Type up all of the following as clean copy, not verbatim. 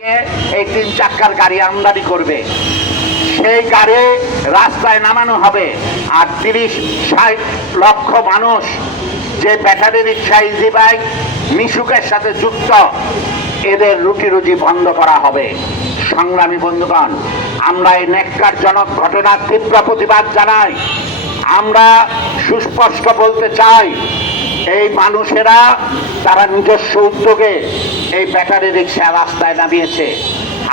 এই 3 চাক্কার গাড়ি আমদানি করবে, সেই গাড়ি রাস্তায় নামানো হবে। আর 30-60 লক্ষ মানুষ যে ব্যাটারি রিক্সা, ইজি বাইক, মিশুকের সাথে যুক্ত, এদের রুটি রুজি বন্ধ করা হবে। সংগ্রামী বন্ধুগণ, আমরা এই ন্যাক্কারজনক ঘটনার তীব্র প্রতিবাদ জানাই। আমরা সুস্পষ্ট বলতে চাই, এই মানুষেরা তারা নিজস্ব উদ্যোগে এই ব্যাটারি রিক্সা রাস্তায় নামিয়েছে।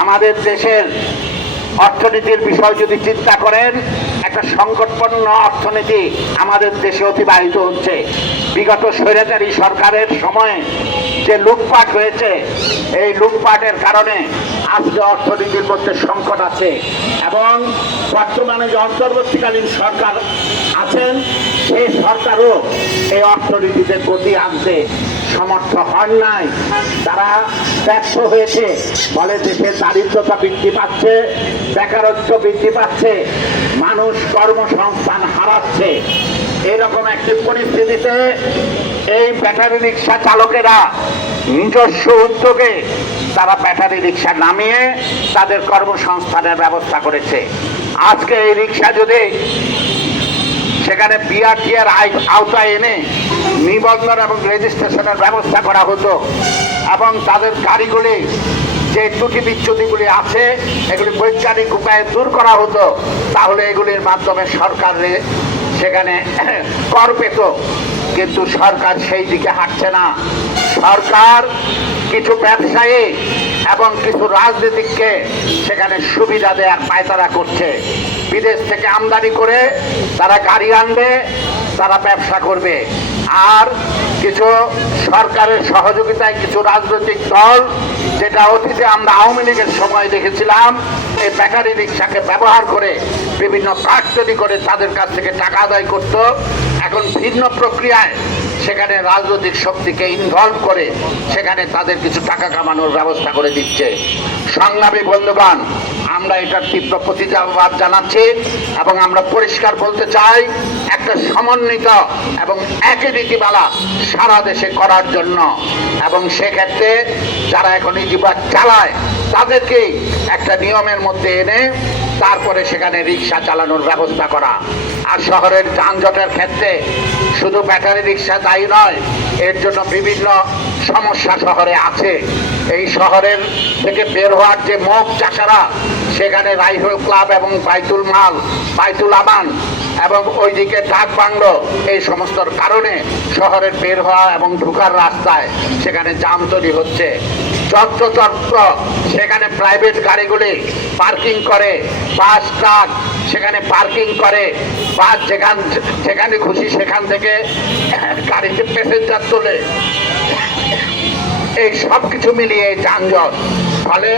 আমাদের দেশের অর্থনীতির বিষয় যদি চিন্তা করেন, একটা সংকটপূর্ণ অর্থনীতি আমাদের দেশে অতিবাহিত হচ্ছে। বিগত স্বৈরাচারী সরকারের সময়ে যে লুটপাট হয়েছে, এই লুটপাটের কারণে আজকে অর্থনীতির মধ্যে সংকট আছে। এবং বর্তমানে যে অন্তর্বর্তীকালীন সরকার আছেন, সেই সরকারও এই অর্থনীতিতে গতি আনতে সমর্থ হন নাই। তারা ব্যর্থ হয়েছে। ফলে দেশের দারিদ্রতা বৃদ্ধি পাচ্ছে, বেকারত্ব বৃদ্ধি পাচ্ছে, মানুষ কর্মসংস্থান হারাচ্ছে। এরকম একটি পরিস্থিতিতে এই ব্যাটারি রিক্সা চালকেরা নিজস্ব উদ্যোগে তারা ব্যাটারি রিক্সা নামিয়ে তাদের কর্মসংস্থানের ব্যবস্থা করেছে। আজকে এই রিক্সা যদি সেখানে বিআরটিএর আওতায় এনে নিবন্ধন এবং রেজিস্ট্রেশনের ব্যবস্থা করা হতো এবং তাদের গাড়িগুলি যে ত্রুটি বিচ্যুতিগুলি আছে এগুলি বৈজ্ঞানিক উপায়ে দূর করা হতো, তাহলে এগুলির মাধ্যমে সরকার সেখানে কর পেত। কিন্তু সরকার সেই দিকে হাঁটছে না। সরকার কিছু ব্যবসায়ী এবং কিছু রাজনীতিককে সেখানে সুবিধা দেওয়ার পায়তারা করছে। বিদেশ থেকে আমদানি করে তারা গাড়ি আনবে, তারা ব্যবসা করবে। আর কিছু সরকারের সহযোগিতায় কিছু রাজনৈতিক দল, যেটা অতীতে আমরা আওয়ামী লীগের সময় দেখেছিলাম, এই ব্যাটারি রিক্সাকে ব্যবহার করে বিভিন্ন কাজ তৈরি করে তাদের কাছ থেকে টাকা আদায় করত। এখন ভিন্ন প্রক্রিয়ায় সেখানে রাজনৈতিক শক্তিকে ইনভলভ করে সেখানে তাদের কিছু টাকা কামানোর ব্যবস্থা করে দিচ্ছে। সংগ্রামী বন্ধুগণ, আমরা এটার তীব্র প্রতিবাদ জানাচ্ছি এবং আমরা পরিষ্কার বলতে চাই, একটা সমন্বিত এবং একই নীতিমালা সারা দেশে করার জন্য, এবং সেক্ষেত্রে যারা এখন ইজিবাইক চালায় তাদেরকে একটা নিয়মের মধ্যে এনে তারপরে সেখানে রিক্সা চালানোর ব্যবস্থা করা। আর শহরের যানজটের ক্ষেত্রে শুধু ব্যাটারি রিক্সা দায়ী নয়, এর জন্য বিভিন্ন সমস্যা শহরে আছে। এই শহরের থেকে বের হওয়ার যে মগ চাষারা, সেখানে রাইফেল ক্লাব এবং বাইতুল আমান এবং ওইদিকে ডাক বাংলো, এই সমস্ত কারণে শহরের বের হওয়া এবং ঢোকার রাস্তায় সেখানে জাম তৈরি হচ্ছে। যত্রতত্র সেখানে প্রাইভেট গাড়িগুলি পার্কিং করে, বাস ট্রাক সেখানে পার্কিং করে, বাস যেখানে খুশি সেখান থেকে গাড়িতে প্যাসেঞ্জার তোলে। এই সব কিছু মিলিয়ে যানজট। ফলে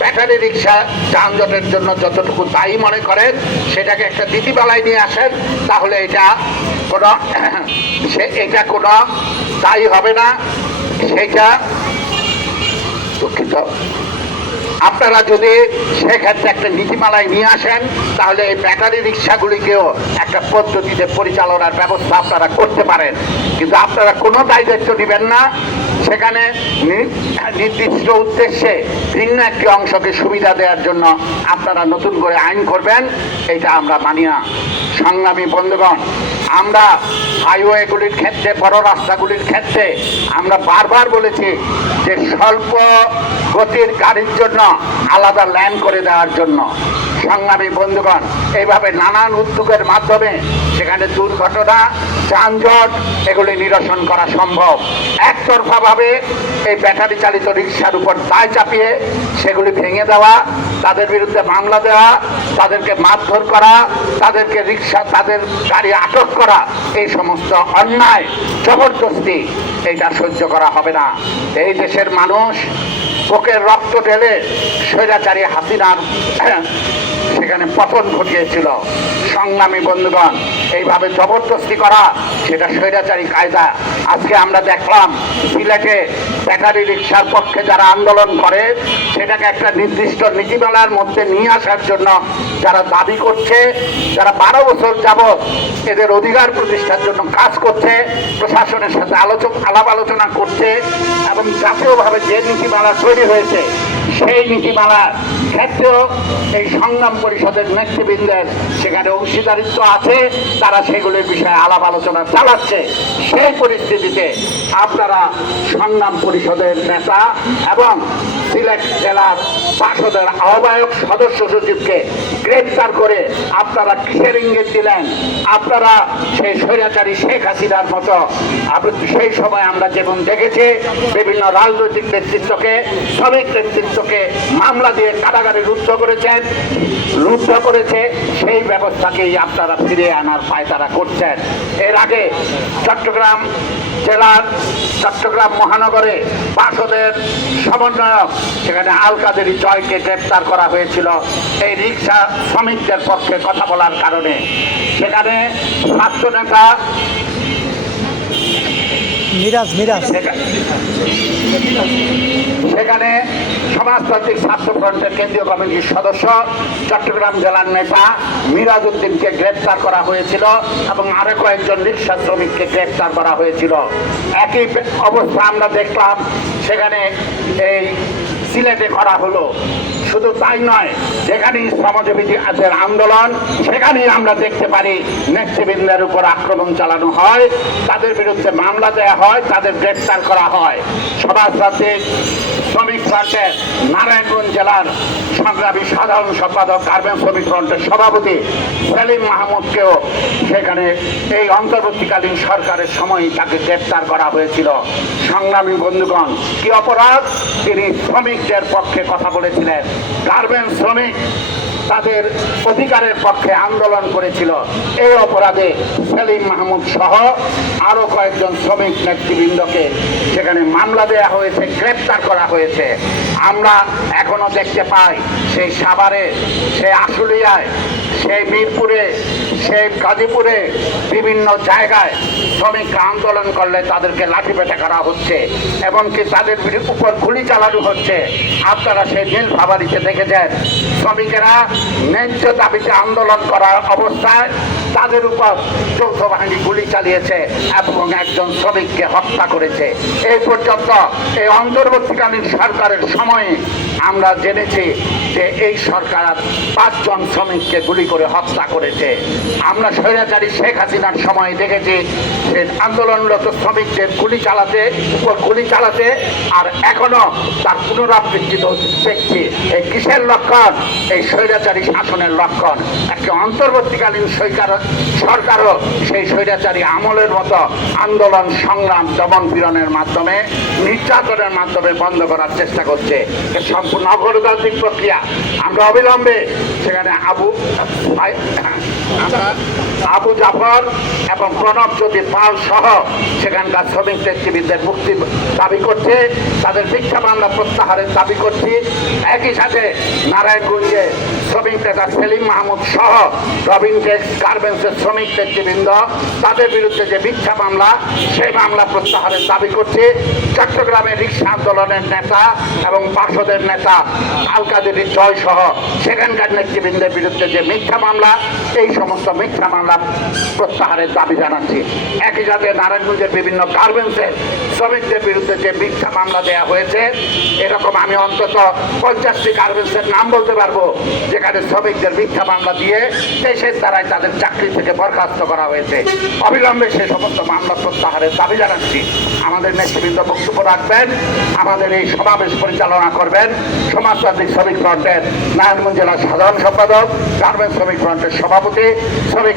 ব্যাটারি রিক্সা যানজটের জন্য যতটুকু দায়ী মনে করেন, সেটাকে একটা নীতিমালায় নিয়ে আসেন, তাহলে এটা কোনো দায়ী হবে না। সেটা দুঃখিত, আপনারা যদি সেক্ষেত্রে একটা নীতিমালায় নিয়ে আসেন, তাহলে এই ব্যাটারি রিক্সাগুলিকেও একটা পদ্ধতিতে পরিচালনার ব্যবস্থা আপনারা করতে পারেন। কিন্তু আপনারা কোনো দায়িত্ব নেবেন না, সেখানে নির্দিষ্ট উদ্দেশ্যে ভিন্ন একটি অংশকে সুবিধা দেওয়ার জন্য আপনারা নতুন করে আইন করবেন, এটা আমরা মানি না। সংগ্রামী বন্ধুগণ, আমরা হাইওয়েগুলির ক্ষেত্রে, বড় রাস্তাগুলির ক্ষেত্রে আমরা বারবার বলেছি যে স্বল্প গতির গাড়ির জন্য আলাদা লেন করে দেওয়ার জন্য। সংগ্রামী বন্ধুগণ, এইভাবে নানান উদ্যোগের মাধ্যমে সেখানে দুর্ঘটনা, যানজট এগুলি নিরসন করা সম্ভব। একতরফাভাবে এই ব্যাটারি চালিত রিক্সার উপর দায় চাপিয়ে সেগুলি ভেঙে দেওয়া, তাদের বিরুদ্ধে মামলা দেওয়া, তাদেরকে মারধর করা, তাদের গাড়ি আটক করা, এই সমস্ত অন্যায় জবরদস্তি এটা সহ্য করা হবে না। এই দেশের মানুষ বুকের রক্ত ঢেলে স্বৈরাচারী হাসিনার সেখানে পতন ঘটিয়েছিল। সংগ্রামী বন্ধুগণ, এইভাবে জবরদস্তি করা সেটা স্বৈরাচারী কায়দা। আজকে আমরা দেখলাম সিলেটে ব্যাটারি রিক্সার পক্ষে যারা আন্দোলন করে সেটাকে একটা নির্দিষ্ট নীতিমালার মধ্যে নিয়ে আসার জন্য যারা দাবি করছে, যারা 12 বছর যাবৎ এদের অধিকার প্রতিষ্ঠার জন্য কাজ করছে, প্রশাসনের সাথে আলাপ আলোচনা করছে এবং জাতীয়ভাবে যে নীতিমালা তৈরি হয়েছে সেই নীতিমালার ক্ষেত্রেও এই সংগ্রাম পরিষদের নেতৃবৃন্দের সেখানে অংশীদারিত্ব আছে, তারা সেগুলির বিষয়ে আলাপ আলোচনা চালাচ্ছে। সেই পরিস্থিতিতে আপনারা সংগ্রাম পরিষদের নেতা এবং সিলেট জেলার পার্ষদের আহ্বায়ক সদস্য সচিবকে গ্রেপ্তার করে আপনারা কিসের ইঙ্গিত দিলেন? আপনারা সেই স্বৈরাচারী শেখ হাসিনার মতো সেই সময় আমরা যেমন দেখেছি বিভিন্ন রাজনৈতিক নেতৃত্বকে, শ্রমিক নেতৃত্বকে মামলা দিয়ে কারাগারে রুদ্ধ করেছে, সেই ব্যবস্থাকেই আপনারা ফিরিয়ে আনার পায়তারা করছেন। এর আগে চট্টগ্রাম মহানগরে পার্ষদের সমন্বয়ক সেখানে আল কাদের জয়কে গ্রেপ্তার করা হয়েছিল এই রিক্সা শ্রমিকদের পক্ষে কথা বলার কারণে। সেখানে ছাত্র নেতা সেখানে সমাজতান্ত্রিক ছাত্র ফ্রন্টের কেন্দ্রীয় কমিটির সদস্য চট্টগ্রাম জেলার নেতা মিরাজ উদ্দিনকে গ্রেপ্তার করা হয়েছিল এবং আরো কয়েকজন রিক্সা শ্রমিককে গ্রেপ্তার করা হয়েছিল। একই অবস্থা আমরা দেখলাম সেখানে এই সিলেটে করা হলো। শুধু তাই নয়, যেখানেই শ্রমজীবীদের আন্দোলন সেখানেই আমরা দেখতে পারি নেতৃবৃন্দের উপর আক্রমণ চালানো হয়, তাদের বিরুদ্ধে মামলা দেওয়া হয়, তাদের গ্রেপ্তার করা হয়। সমাজতান্ত্রিক শ্রমিক ফ্রন্টের নারায়ণগঞ্জ জেলার সংগ্রামী সাধারণ সম্পাদক গার্মেন্টস শ্রমিক ফ্রন্টের সভাপতি সেলিম মাহমুদকেও সেখানে এই অন্তর্বর্তীকালীন সরকারের সময় তাকে গ্রেপ্তার করা হয়েছিল। সংগ্রামী বন্ধুগণ, কি অপরাধ? তিনি শ্রমিকদের পক্ষে কথা বলেছিলেন। গার্মেন্টস শ্রমিক তাদের অধিকারের পক্ষে আন্দোলন করেছিল। এই অপরাধে সেলিম মাহমুদ সহ আরো কয়েকজন শ্রমিক নেতৃবৃন্দকে সেখানে মামলা দেওয়া হয়েছে, গ্রেপ্তার করা হয়েছে। আমরা এখনো দেখতে পাই সেই সাভারে, সেই আশুলিয়ায়, সেই মিরপুরে, সেই গাজীপুরে বিভিন্ন জায়গায় শ্রমিকরা আন্দোলন করলে তাদেরকে লাঠিপেটা করা হচ্ছে, এমনকি তাদের উপর গুলি চালানো হচ্ছে। আপনারা সেই নীলফামারীতে দেখেছেন শ্রমিকেরা ন্যায্য দাবিতে আন্দোলন করার অবস্থায় তাদের উপর যৌথ বাহিনী গুলি চালিয়েছে এবং একজন শ্রমিককে হত্যা করেছে। এই পর্যন্ত এই অন্তর্বর্তীকালীন সরকারের সময়ে আমরা জেনেছি যে এই সরকার 5 জন শ্রমিককে গুলি করে হত্যা করেছে। আমরা স্বৈরাচারী শেখ হাসিনার সময় দেখেছি যে আন্দোলনরত শ্রমিকদের গুলি চালাতে আর এখনো তার পুনরাবৃত্তি দেখছি। এই কিসের লক্ষণ? এই স্বৈরাচারী শাসনের লক্ষণ। একটা অন্তর্বর্তীকালীন সরকারও সেই স্বৈরাচারী আমলের মতো আন্দোলন, সংগ্রাম, দমন পীড়নের মাধ্যমে, নির্যাতনের মাধ্যমে বন্ধ করার চেষ্টা করছে। সম্পূর্ণ অগণতান্ত্রিক প্রক্রিয়া। আমরা অবিলম্বে সেখানে আবু জাফর এবং প্রণব জ্যোতি পাল সহ সেখানকার শ্রমিক নেতৃবৃন্দের মুক্তি দাবি করছে, তাদের মিথ্যা মামলা প্রত্যাহারের দাবি করছি। একই সাথে নারায়ণগঞ্জে শ্রমিক নেতা সেলিম মাহমুদ সহ রবিন টেক্স গার্মেন্টসের শ্রমিক নেতৃবৃন্দ তাদের বিরুদ্ধে যে মিথ্যা মামলা, সেই মামলা প্রত্যাহারের দাবি করছি। চট্টগ্রামের রিক্সা আন্দোলনের নেতা এবং পার্ষদের নেতা আল কাদের জয় সহ সেখানকার নেতৃবৃন্দের বিরুদ্ধে যে মিথ্যা মামলা, এই সমস্ত মিথ্যা মামলা প্রত্যাহারের দাবি জানাচ্ছি। একই সাথে নারায়ণগঞ্জের বিভিন্ন গার্মেন্টসের শ্রমিকদের বিরুদ্ধে যে মিথ্যা মামলা দেওয়া হয়েছে, এরকম আমি অন্তত 50টি গার্মেন্টসের নাম বলতে পারবো যেখানে শ্রমিকদের মিথ্যা মামলা দিয়ে দেশের দ্বারাই তাদের চাকরি থেকে বরখাস্ত করা হয়েছে। অবিলম্বে সে সমস্ত মামলা প্রত্যাহারের দাবি জানাচ্ছি। আমাদের নেতৃবৃন্দ বক্তব্য রাখবেন। আমাদের এই সমাবেশ পরিচালনা করবেন সমাজতান্ত্রিক শ্রমিক ফ্রন্টের নারায়ণগঞ্জ জেলার সাধারণ সম্পাদক, গার্মেন্টস শ্রমিক ফ্রন্টের সভাপতি, শ্রমিক